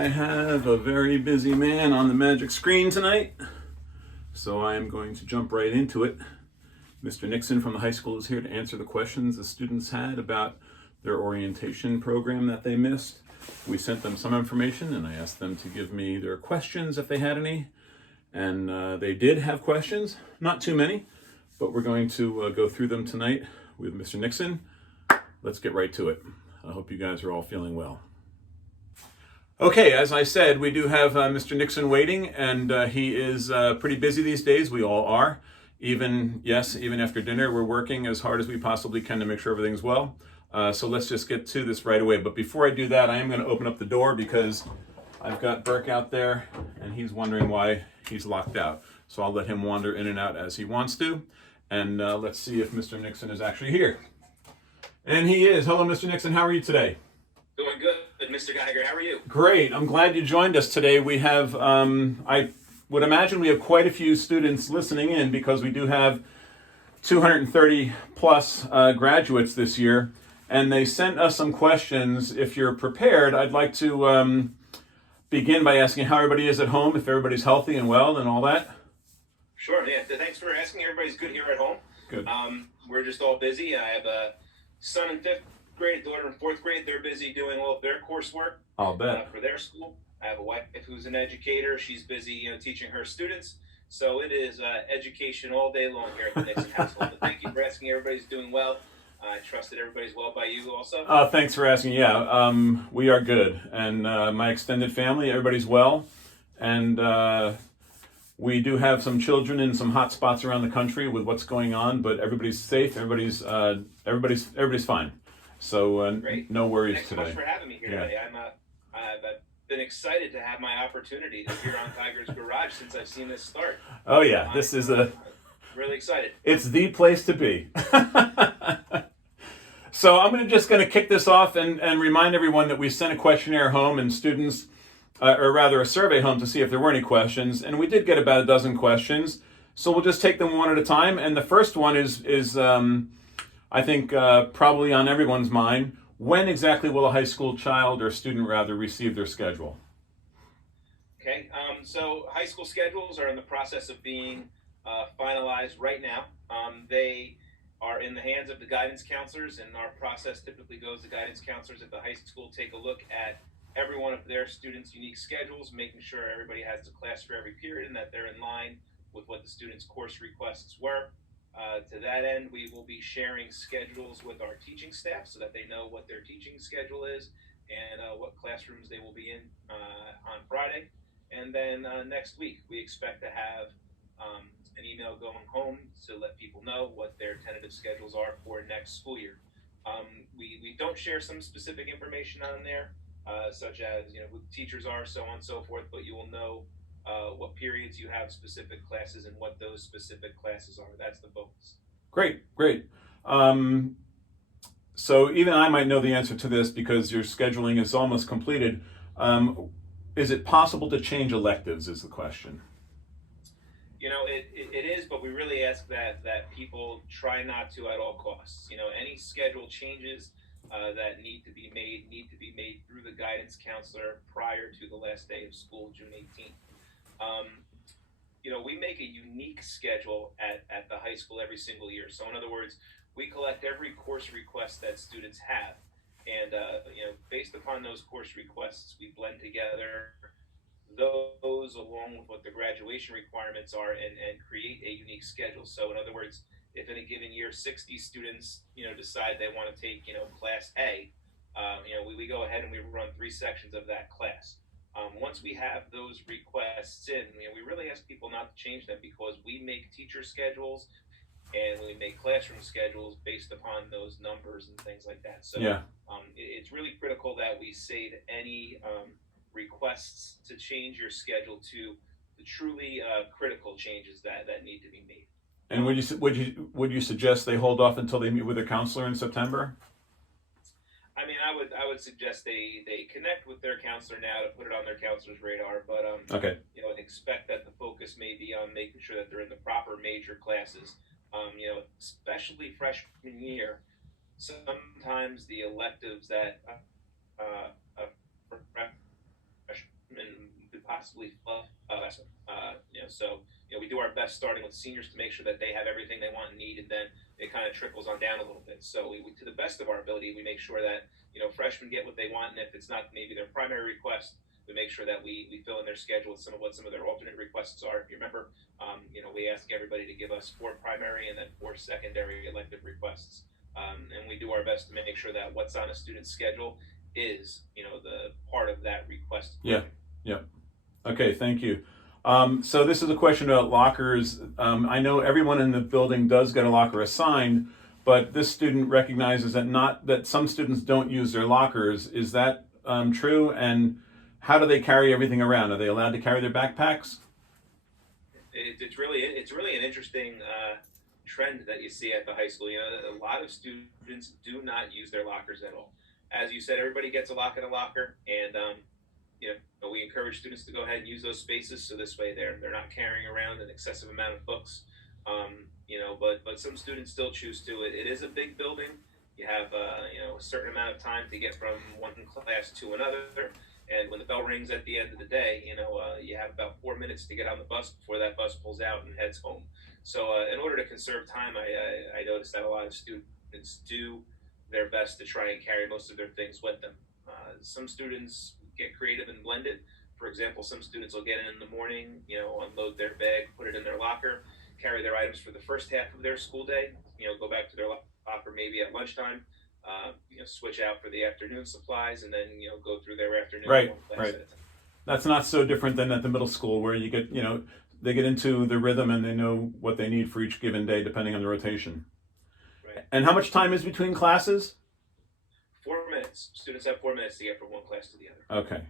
I have a very busy man on the magic screen tonight, so I am going to jump right into it. Mr. Nixon from the high school is here to answer the questions the students had about their orientation program that they missed. We sent them some information and I asked them to give me their questions if they had any. And they did have questions, not too many, but we're going to go through them tonight with Mr. Nixon. Let's get right to it. I hope you guys are all feeling well. Okay, as I said, we do have Mr. Nixon waiting, and he is pretty busy these days. We all are. Even after dinner, we're working as hard as we possibly can to make sure everything's well. So let's just get to this right away. But before I do that, I am going to open up the door because I've got Burke out there, and he's wondering why he's locked out. So I'll let him wander in and out as he wants to. And let's see if Mr. Nixon is actually here. And he is. Hello, Mr. Nixon. How are you today? Doing good, Mr. Geiger. How are you? Great. I'm glad you joined us today. We have, I would imagine we have quite a few students listening in because we do have 230 plus graduates this year. And they sent us some questions. If you're prepared, I'd like to begin by asking how everybody is at home, if everybody's healthy and well and all that. Sure, yeah. Thanks for asking. Everybody's good here at home. Good. We're just all busy. I have a son in 5th grade, daughter in 4th grade. They're busy doing all of their coursework I'll bet. for their school. I have a wife who's an educator. She's busy, teaching her students. So it is education all day long here at the Nixon household. But thank you for asking. Everybody's doing well. I trust that everybody's well by you also. Thanks for asking. Yeah, we are good. And my extended family, everybody's well. And we do have some children in some hot spots around the country with what's going on, but everybody's safe. Everybody's fine. So no worries Thanks today. Thanks so much for having me here today. I've been excited to have my opportunity to appear on Geiger's Garage since I've seen this start. Oh yeah, this is really excited. It's the place to be. So I'm just going to kick this off and remind everyone that we sent a questionnaire home and students, or rather a survey home to see if there were any questions. And we did get about a dozen questions. So we'll just take them one at a time. And the first one is I think probably on everyone's mind. When exactly will a high school child or student rather receive their schedule? Okay, so high school schedules are in the process of being finalized right now. They are in the hands of the guidance counselors, and our process typically goes, the guidance counselors at the high school take a look at every one of their students' unique schedules, making sure everybody has the class for every period and that they're in line with what the students' course requests were. To that end, we will be sharing schedules with our teaching staff so that they know what their teaching schedule is and what classrooms they will be in on Friday. And then next week, we expect to have an email going home to let people know what their tentative schedules are for next school year. We don't share some specific information on there, such as who the teachers are, so on and so forth, but you will know what periods you have specific classes and what those specific classes are. That's the focus. Great. So even I might know the answer to this because your scheduling is almost completed. Is it possible to change electives is the question. It is, but we really ask that people try not to at all costs. Any schedule changes that need to be made through the guidance counselor prior to the last day of school, June 18th. We make a unique schedule at the high school every single year. So in other words, we collect every course request that students have. And, based upon those course requests, we blend together those along with what the graduation requirements are and create a unique schedule. So in other words, if in a given year 60 students decide they want to take class A, we go ahead and we run 3 sections of that class. Once we have those requests in, we really ask people not to change them because we make teacher schedules and we make classroom schedules based upon those numbers and things like that. So it's really critical that we say that any requests to change your schedule to the truly critical changes that need to be made. And would you suggest they hold off until they meet with their counselor in September? I would suggest they connect with their counselor now to put it on their counselor's radar, but okay. Expect that the focus may be on making sure that they're in the proper major classes. Especially freshman year, sometimes the electives that possibly flood so we do our best starting with seniors to make sure that they have everything they want and need, and then it kind of trickles on down a little bit. So we to the best of our ability, we make sure that freshmen get what they want, and if it's not maybe their primary request, we make sure that we fill in their schedule with some of their alternate requests are. If you remember, we ask everybody to give us 4 primary and then 4 secondary elective requests, and we do our best to make sure that what's on a student's schedule is the part of that request. Yeah. Okay, thank you. So this is a question about lockers. I know everyone in the building does get a locker assigned, but this student recognizes that some students don't use their lockers. Is that true? And how do they carry everything around? Are they allowed to carry their backpacks? It's really an interesting trend that you see at the high school. A lot of students do not use their lockers at all. As you said, everybody gets a lock in a locker, and we encourage students to go ahead and use those spaces, so this way they're not carrying around an excessive amount of books. But some students still choose to. It is a big building. You have a certain amount of time to get from one class to another, and when the bell rings at the end of the day, you have about 4 minutes to get on the bus before that bus pulls out and heads home. So in order to conserve time, I noticed that a lot of students do their best to try and carry most of their things with them. Some students get creative and blend it. For example, some students will get in the morning, unload their bag, put it in their locker, carry their items for the first half of their school day, go back to their locker maybe at lunchtime, switch out for the afternoon supplies, and then go through their afternoon. Right. That's not so different than at the middle school, where you get they get into the rhythm and they know what they need for each given day depending on the rotation. Right. And how much time is between classes? 4 minutes. Students have 4 minutes to get from one class to the other. Okay.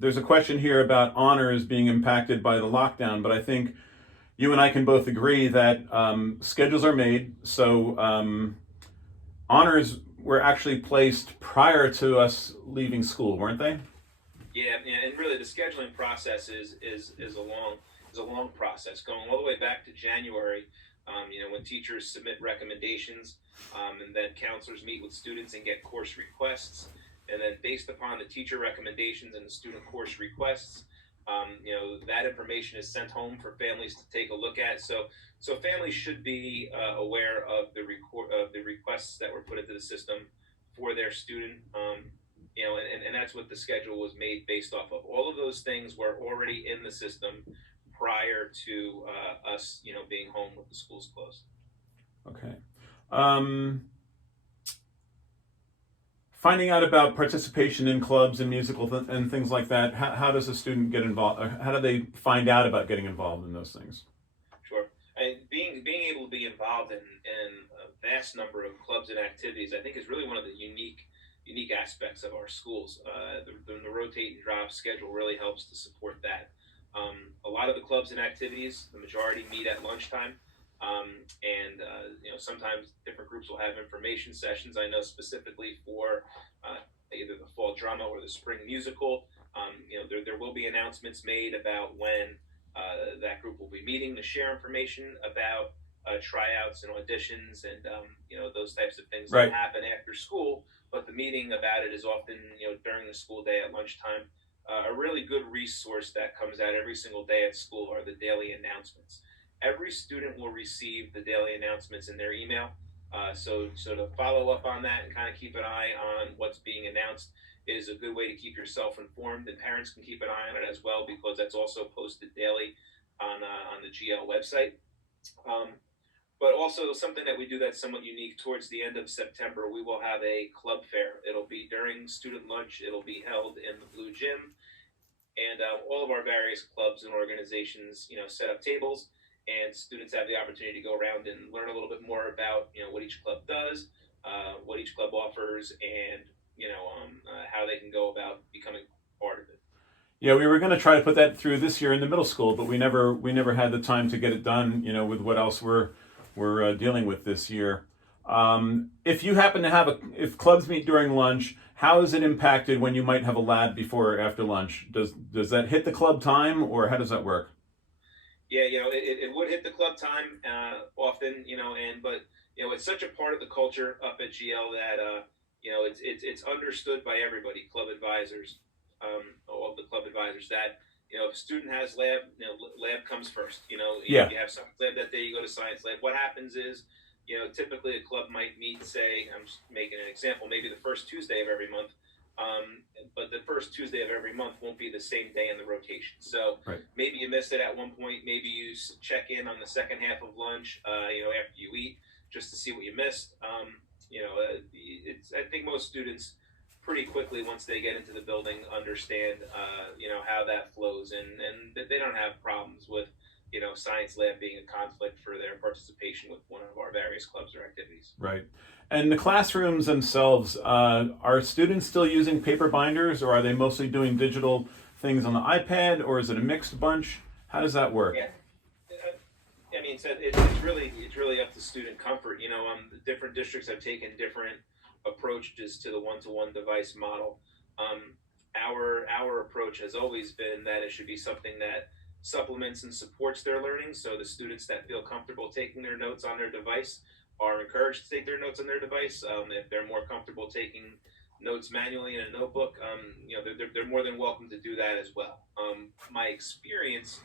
There's a question here about honors being impacted by the lockdown, but I think you and I can both agree that schedules are made. So honors were actually placed prior to us leaving school, weren't they? Yeah, and really the scheduling process is a long process, going all the way back to January. When teachers submit recommendations, and then counselors meet with students and get course requests, and then based upon the teacher recommendations and the student course requests, that information is sent home for families to take a look at. So families should be aware of the requests that were put into the system for their student. And that's what the schedule was made based off of. All of those things were already in the system prior to us, being home with the schools closed. Okay. Finding out about participation in clubs and musical and things like that, how does a student get involved? Or how do they find out about getting involved in those things? Sure. And being able to be involved in a vast number of clubs and activities, I think, is really one of the unique aspects of our schools. The rotate and drop schedule really helps to support that. A lot of the clubs and activities, the majority meet at lunchtime, and sometimes different groups will have information sessions. I know specifically for either the fall drama or the spring musical, there will be announcements made about when that group will be meeting to share information about tryouts and auditions and those types of things Right. that happen after school. But the meeting about it is often during the school day at lunchtime. A really good resource that comes out every single day at school are the daily announcements. Every student will receive the daily announcements in their email. So to follow up on that and kind of keep an eye on what's being announced is a good way to keep yourself informed, and parents can keep an eye on it as well, because that's also posted daily on the GL website. But also something that we do that's somewhat unique, towards the end of September, we will have a club fair. It'll be during student lunch. It'll be held in the Blue Gym. And all of our various clubs and organizations, set up tables, and students have the opportunity to go around and learn a little bit more about, what each club does, what each club offers, and, how they can go about becoming part of it. Yeah, we were going to try to put that through this year in the middle school, but we never had the time to get it done, with what else we're dealing with this year. If you happen to if clubs meet during lunch, how is it impacted when you might have a lab before or after lunch? Does that hit the club time, or how does that work? Yeah, it would hit the club time often, but it's such a part of the culture up at GL that it's understood by everybody, club advisors, all of the club advisors that, if a student has lab, lab comes first. Yeah. You have science lab that day, you go to science lab. What happens is, typically a club might meet, say, I'm just making an example, maybe the first Tuesday of every month. But the first Tuesday of every month won't be the same day in the rotation. So Right. maybe you missed it at one point. Maybe you check in on the second half of lunch, after you eat, just to see what you missed. I think most students pretty quickly, once they get into the building, understand, how that flows, and that they don't have problems with, science lab being a conflict for their participation with one of our various clubs or activities. Right. And the classrooms themselves, are students still using paper binders, or are they mostly doing digital things on the iPad, or is it a mixed bunch? How does that work? Yeah. I mean, so it's really up to student comfort. The different districts have taken different approaches to the one-to-one device model. Our approach has always been that it should be something that supplements and supports their learning. So the students that feel comfortable taking their notes on their device are encouraged to take their notes on their device. If they're more comfortable taking notes manually in a notebook, they're more than welcome to do that as well. My experience,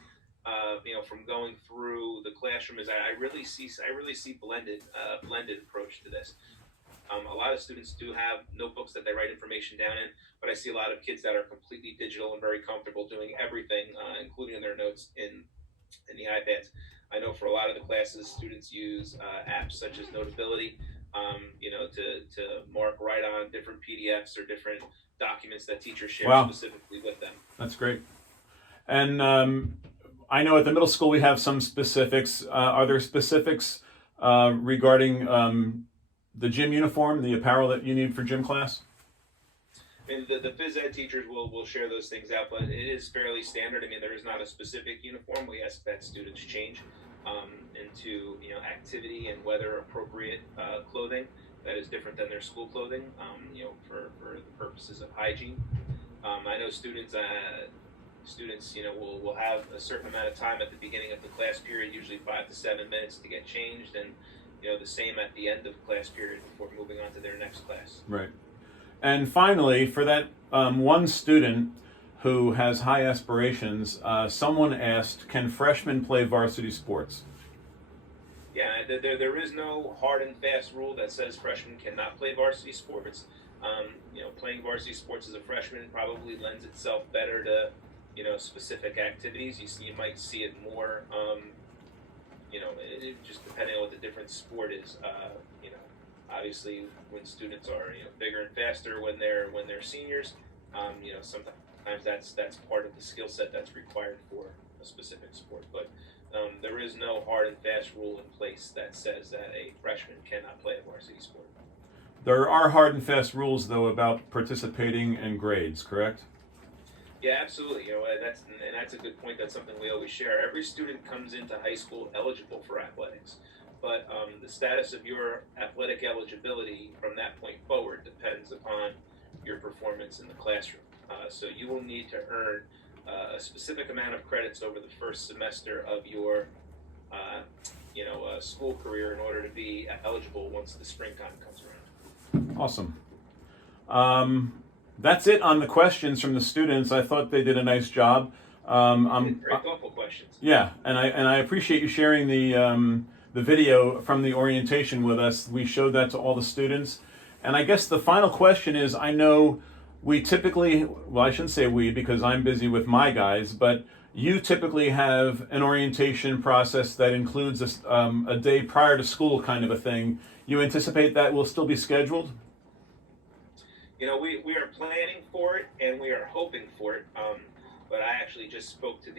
from going through the classroom is I really see blended approach to this. A lot of students do have notebooks that they write information down in, but I see a lot of kids that are completely digital and very comfortable doing everything, including their notes in the iPads. I know for a lot of the classes, students use apps such as Notability, to mark right on different PDFs or different documents that teachers share Wow. specifically with them. That's great. And I know at the middle school we have some specifics. Are there specifics regarding the gym uniform, the apparel that you need for gym class? I mean, the phys ed teachers will share those things out, but it is fairly standard. I mean, there is not a specific uniform. We ask that students change into activity and weather appropriate clothing that is different than their school clothing. For the purposes of hygiene. I know students will have a certain amount of time at the beginning of the class period, usually 5 to 7 minutes to get changed, and the same at the end of the class period before moving on to their next class. Right. And finally, for that one student who has high aspirations, someone asked, can freshmen play varsity sports? Yeah, there is no hard and fast rule that says freshmen cannot play varsity sports. Playing varsity sports as a freshman probably lends itself better to specific activities. You might see it more. It just depending on what the different sport is. Obviously, when students are bigger and faster when they're seniors, sometimes that's part of the skill set that's required for a specific sport. But there is no hard and fast rule in place that says that a freshman cannot play a varsity sport. There are hard and fast rules, though, about participating and grades, correct? Yeah, absolutely. That's a good point. That's something we always share. Every student comes into high school eligible for athletics, but the status of your athletic eligibility from that point forward depends upon your performance in the classroom. So you will need to earn a specific amount of credits over the first semester of your school career in order to be eligible once the springtime comes around. Awesome. That's it on the questions from the students. I thought they did a nice job. Very thoughtful questions. Yeah, and I appreciate you sharing the video from the orientation with us. We showed that to all the students. And I guess the final question is, I know we typically, well, I shouldn't say we because I'm busy with my guys, but you typically have an orientation process that includes a day prior to school kind of a thing. You anticipate that will still be scheduled? We are planning for it and we are hoping for it. But I actually just spoke to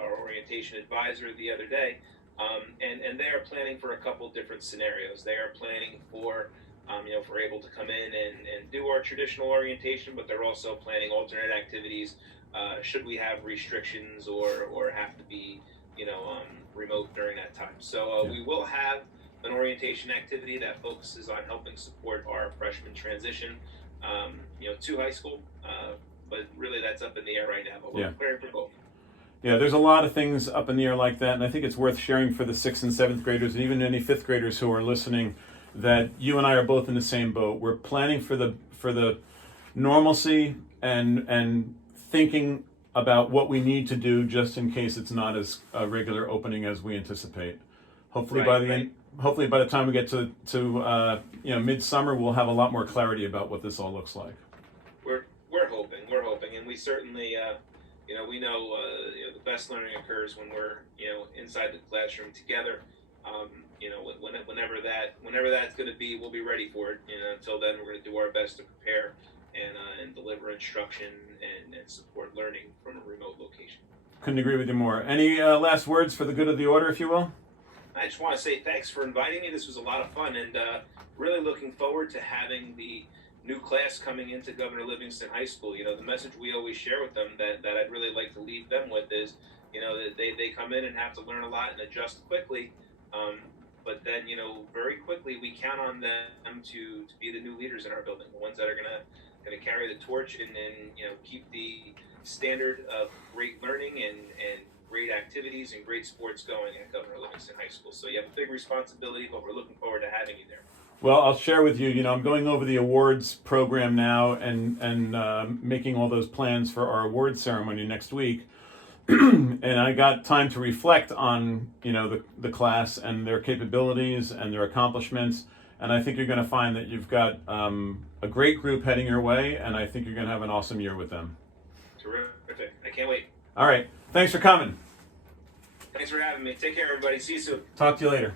our orientation advisor the other day, and they are planning for a couple different scenarios. They are planning for, if we're able to come in and do our traditional orientation, but they're also planning alternate activities should we have restrictions or have to be, remote during that time. So we will have an orientation activity that focuses on helping support our freshman transition, to high school. But really that's up in the air right now, but we're preparing for both. Yeah, there's a lot of things up in the air like that, and I think it's worth sharing for the 6th and 7th graders and even any 5th graders who are listening that you and I are both in the same boat. We're planning for the normalcy and thinking about what we need to do just in case it's not as a regular opening as we anticipate. Hopefully by the end, hopefully by the time we get to midsummer, we'll have a lot more clarity about what this all looks like. We're hoping, and we certainly we know the best learning occurs when we're inside the classroom together. Whenever that's going to be, we'll be ready for it. Until then, we're going to do our best to prepare and deliver instruction and support learning from a remote location. Couldn't agree with you more. Any last words for the good of the order, if you will? I just want to say thanks for inviting me. This was a lot of fun, and really looking forward to having the new class coming into Governor Livingston High School. The message we always share with them that I'd really like to leave them with is, that they come in and have to learn a lot and adjust quickly. But then, very quickly we count on them to be the new leaders in our building, the ones that are gonna carry the torch and keep the standard of great learning and great activities and great sports going at Governor Livingston High School. So you have a big responsibility, but we're looking forward to having you there. Well, I'll share with you, I'm going over the awards program now and making all those plans for our awards ceremony next week. And I got time to reflect on, the class and their capabilities and their accomplishments. And I think you're going to find that you've got a great group heading your way, and I think you're going to have an awesome year with them. Terrific. I can't wait. All right. Thanks for coming. Thanks for having me. Take care, everybody. See you soon. Talk to you later.